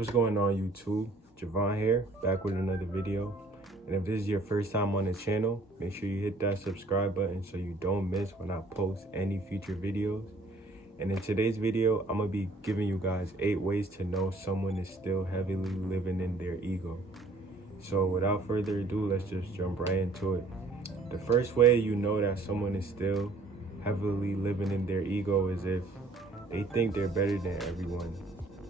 What's going on, YouTube? Javon here, back with another video. And if this is your first time on the channel, make sure you hit that subscribe button so you don't miss when I post any future videos. And in today's video, I'm gonna be giving you guys 8 ways to know someone is still heavily living in their ego. So without further ado, let's just jump right into it. The first way you know that someone is still heavily living in their ego is if they think they're better than everyone.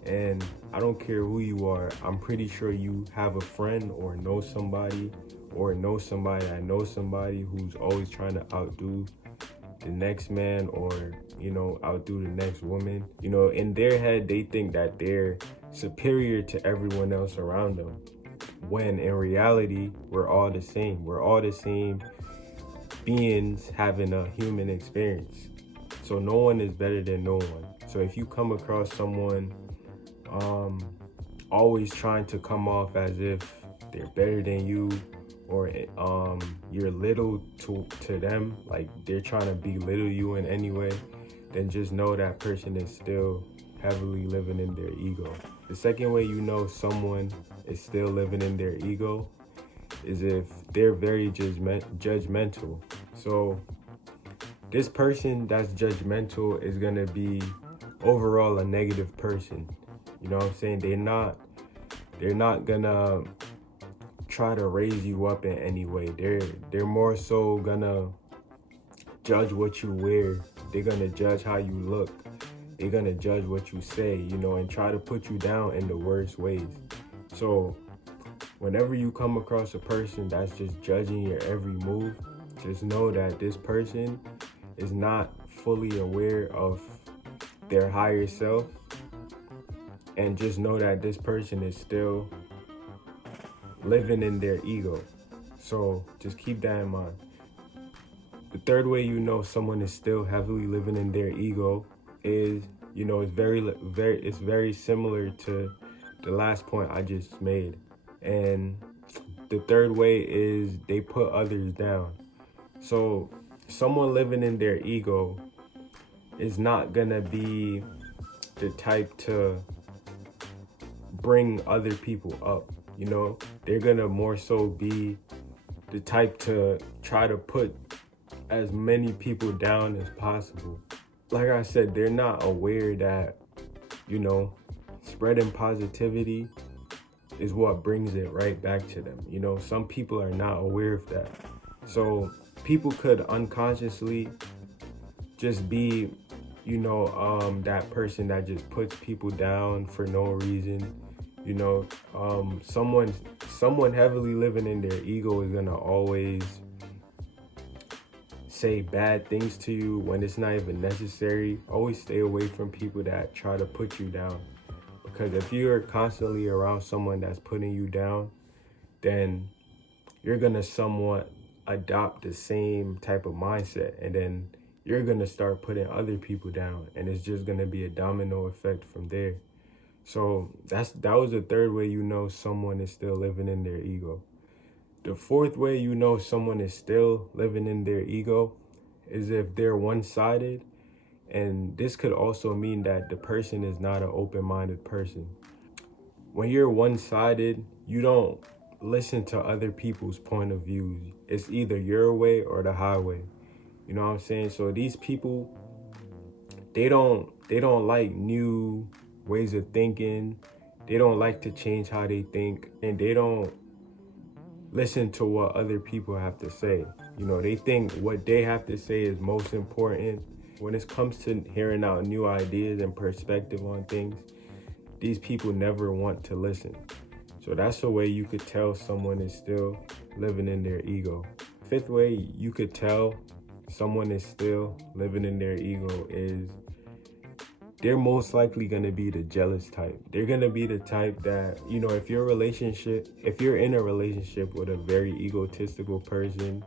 And I don't care who you are, I'm pretty sure you have a friend or know somebody that knows somebody who's always trying to outdo the next man or, outdo the next woman. In their head, they think that they're superior to everyone else around them. When in reality, we're all the same. We're all the same beings having a human experience. So no one is better than no one. So if you come across someone always trying to come off as if they're better than you, or you're little to them, like they're trying to belittle you in any way, then just know that person is still heavily living in their ego. The second way you know someone is still living in their ego is if they're very judgmental. So this person that's judgmental is gonna be overall a negative person. You know what I'm saying? They're not gonna try to raise you up in any way. They're more so gonna judge what you wear. They're gonna judge how you look. They're gonna judge what you say, and try to put you down in the worst ways. So whenever you come across a person that's just judging your every move, just know that this person is not fully aware of their higher self. And just know that this person is still living in their ego. So just keep that in mind. The third way you know someone is still heavily living in their ego is, it's very similar to the last point I just made. And the third way is they put others down. So someone living in their ego is not gonna be the type to bring other people up. They're gonna more so be the type to try to put as many people down as possible. Like I said, they're not aware that, spreading positivity is what brings it right back to them. Some people are not aware of that. So people could unconsciously just be, that person that just puts people down for no reason. Someone heavily living in their ego is gonna always say bad things to you when it's not even necessary. Always stay away from people that try to put you down, because if you're constantly around someone that's putting you down, then you're gonna somewhat adopt the same type of mindset, and then you're gonna start putting other people down, and it's just gonna be a domino effect from there. So that was the third way you know someone is still living in their ego. The fourth way you know someone is still living in their ego is if they're one-sided. And this could also mean that the person is not an open-minded person. When you're one-sided, you don't listen to other people's point of views. It's either your way or the highway. You know what I'm saying? So these people, they don't like new ways of thinking. They don't like to change how they think, and they don't listen to what other people have to say. They think what they have to say is most important. When it comes to hearing out new ideas and perspective on things, these people never want to listen. So that's the way you could tell someone is still living in their ego. Fifth way you could tell someone is still living in their ego is they're most likely going to be the jealous type. They're going to be the type that, if you're in a relationship with a very egotistical person,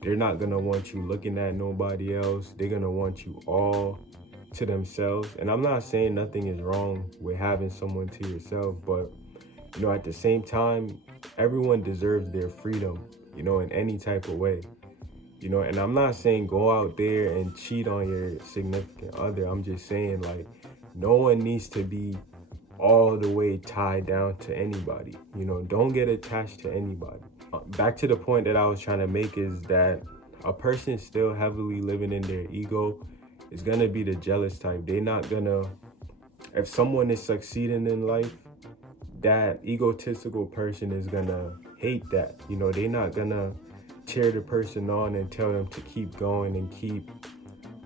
they're not going to want you looking at nobody else. They're going to want you all to themselves. And I'm not saying nothing is wrong with having someone to yourself, but, at the same time, everyone deserves their freedom, in any type of way. And I'm not saying go out there and cheat on your significant other. I'm just saying, like, no one needs to be all the way tied down to anybody. You know, don't get attached to anybody. Back to the point that I was trying to make is that a person still heavily living in their ego is gonna be the jealous type. They're not gonna, if someone is succeeding in life, that egotistical person is gonna hate that. You know, they're not gonna cheer the person on and tell them to keep going and keep,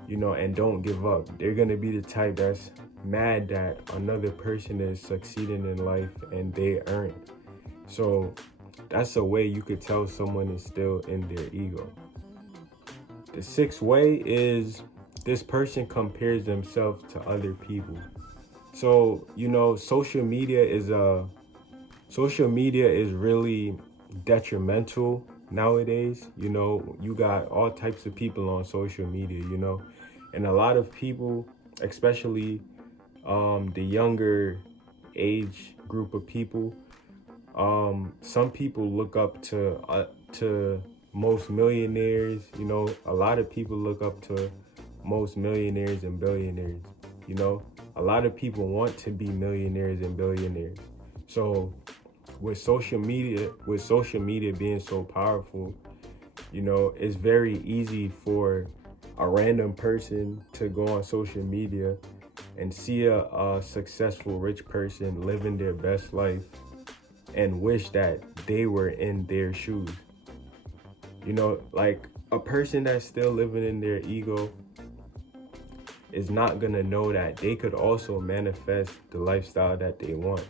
you know, and don't give up. They're gonna be the type that's mad that another person is succeeding in life and they aren't. So that's a way you could tell someone is still in their ego. The sixth way is this person compares themselves to other people. So, you know, social media is really detrimental nowadays. You know, you got all types of people on social media, you know, and a lot of people, especially the younger age group of people, some people look up to most millionaires. You know, a lot of people look up to most millionaires and billionaires. You know, a lot of people want to be millionaires and billionaires. So with social media being so powerful, you know, it's very easy for a random person to go on social media and see a successful rich person living their best life and wish that they were in their shoes. You know, like a person that's still living in their ego is not gonna know that they could also manifest the lifestyle that they want.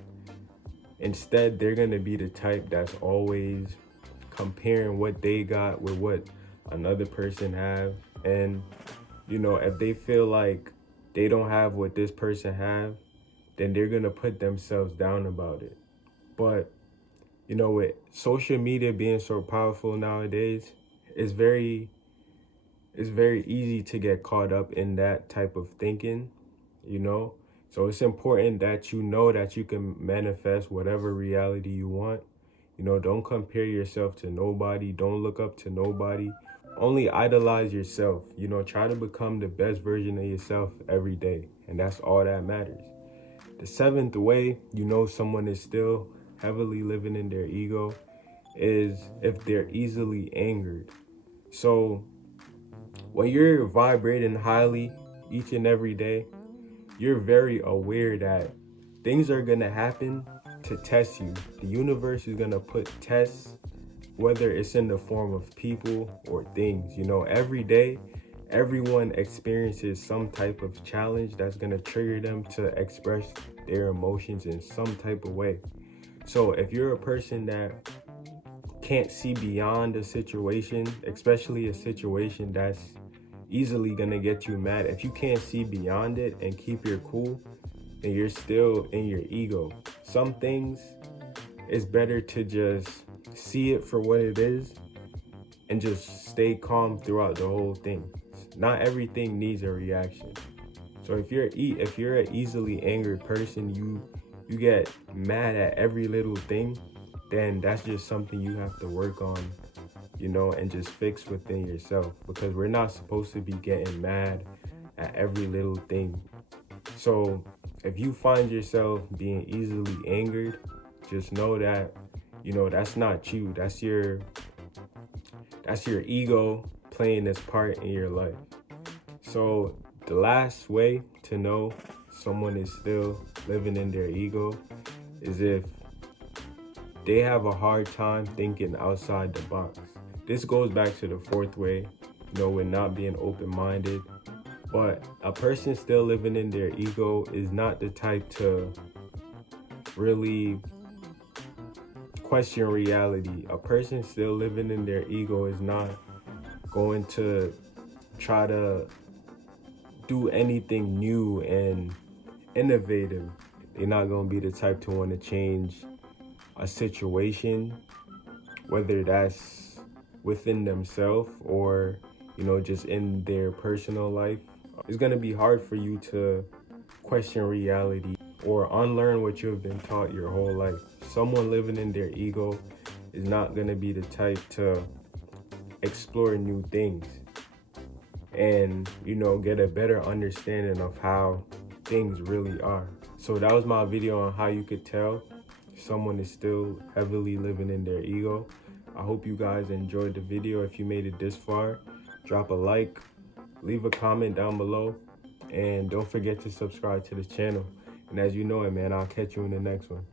Instead, they're gonna be the type that's always comparing what they got with what another person have. And, you know, if they feel like they don't have what this person have, then they're gonna put themselves down about it. But, you know, with social media being so powerful nowadays, it's very easy to get caught up in that type of thinking, you know? So it's important that you know that you can manifest whatever reality you want. You know, don't compare yourself to nobody. Don't look up to nobody. Only idolize yourself. You know, try to become the best version of yourself every day. And that's all that matters. The seventh way you know someone is still heavily living in their ego is if they're easily angered. So when you're vibrating highly each and every day, you're very aware that things are gonna happen to test you. The universe is gonna put tests, whether it's in the form of people or things. You know, every day, everyone experiences some type of challenge that's gonna trigger them to express their emotions in some type of way. So if you're a person that can't see beyond a situation, especially a situation that's easily gonna get you mad, if you can't see beyond it and keep your cool, then you're still in your ego. Some things, it's better to just see it for what it is and just stay calm throughout the whole thing. Not everything needs a reaction. So if you're an easily angered person, you get mad at every little thing, then that's just something you have to work on, you know, and just fix within yourself, because we're not supposed to be getting mad at every little thing. So if you find yourself being easily angered, just know that, you know, that's not you. That's your ego playing its part in your life. So the last way to know someone is still living in their ego is if they have a hard time thinking outside the box. This goes back to the fourth way, you know, with not being open-minded. But a person still living in their ego is not the type to really question reality. A person still living in their ego is not going to try to do anything new and innovative. They're not going to be the type to want to change a situation, whether that's within themselves or, you know, just in their personal life. It's going to be hard for you to question reality or unlearn what you've been taught your whole life. Someone living in their ego is not going to be the type to explore new things and, you know, get a better understanding of how things really are. So that was my video on how you could tell someone is still heavily living in their ego. I hope you guys enjoyed the video. If you made it this far, drop a like, leave a comment down below, and don't forget to subscribe to the channel. And as you know it, man, I'll catch you in the next one.